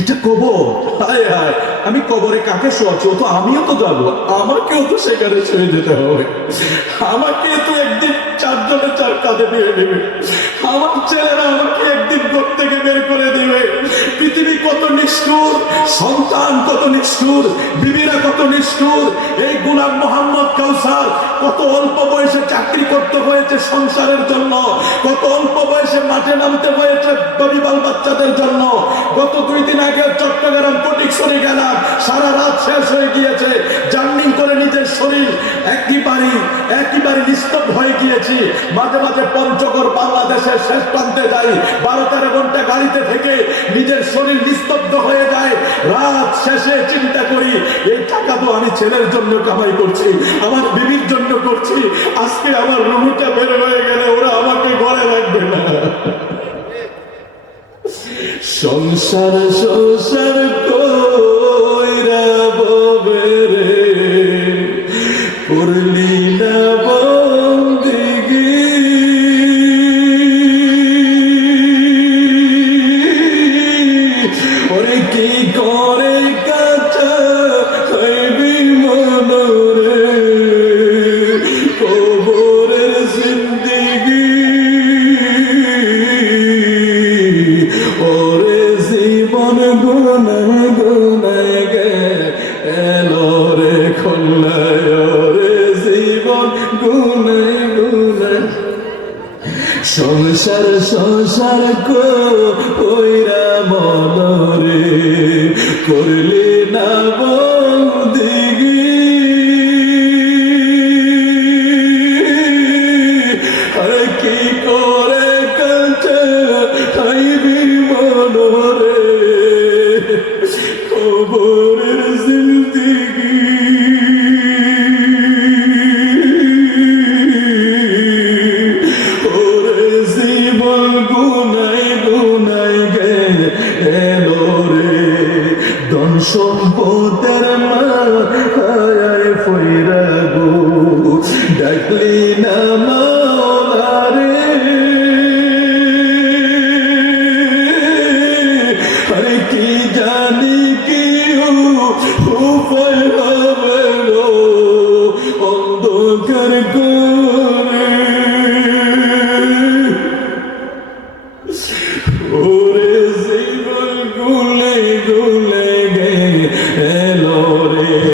এটা কবর, হায় হায়, আমি কবরে কাকে শোয়াচ্ছি? ও তো আমিও তো যাবো, আমাকেও তো সেখানে শুয়ে যেতে হবে। আমাকে তো একদিন চারজনে চার কাঁধে দিয়ে দেবে, আমার ছেলেরা আমাকে একদিন ঘর থেকে বের করে দিবে। পৃথিবী কত নিষ্ঠুর, সন্তান কত নিষ্ঠুর, বিবিরা কত নিষ্ঠুর। এই গোলাম মোহাম্মদ কাউসার কত অল্প বয়সে চাকরি করতে হয়েছে সংসারের জন্য, কত অল্প বয়সে মাঠে নামতে হয়েছে বাল বাচ্চাদের জন্য। গত 2 দিন আগে চট্টগ্রাম ফটিকছড়ি গেলাম, সারা রাত শেষ হয়ে গিয়েছে, জার্নি করে নিজের শরীর একেবারে নিস্তব্ধ হয়ে গিয়েছি। মাঝে মাঝে পঞ্চগড় বাংলাদেশের শেষ প্রান্তে যাই, 12-13 ঘন্টা গাড়িতে থেকে নিজের শরীর নিস্তব্ধ হয়ে যায়। রাত শেষে চিন্তা করি, এই টাকা তো আমি ছেলের জন্য কামাই করছি, আমার বিবির জন্য করছি, আজকে আমার রুহুটা বের হয়ে গেলে ওরা আমাকে ঘরে রাখবে না। সংসার সংসার কইরা ববে রে, করলি না বন্দিগি, ওরে কি করে কাঁচা হইবি মনরে, কবরের জিন্দিগি, ওরে জীবন গুনায় গুনায় গেল রে খোল্লায়, ওরে জীবন গুনায় গুনায়। সংসার সংসার কইরা মনরে, করলি না বন্দিগি, আরে কি করে কাছে হাইবি মনরে, কবরের জিন্দিগি, ওরে জীবন গুনাই গুনাই গেল রে, ধন সম্পদের মায়ায় ফইরা গো, ডাকলি না মাওলা রে, আরে কি জানি কি উপায় হবে গো, অন্ধকার গো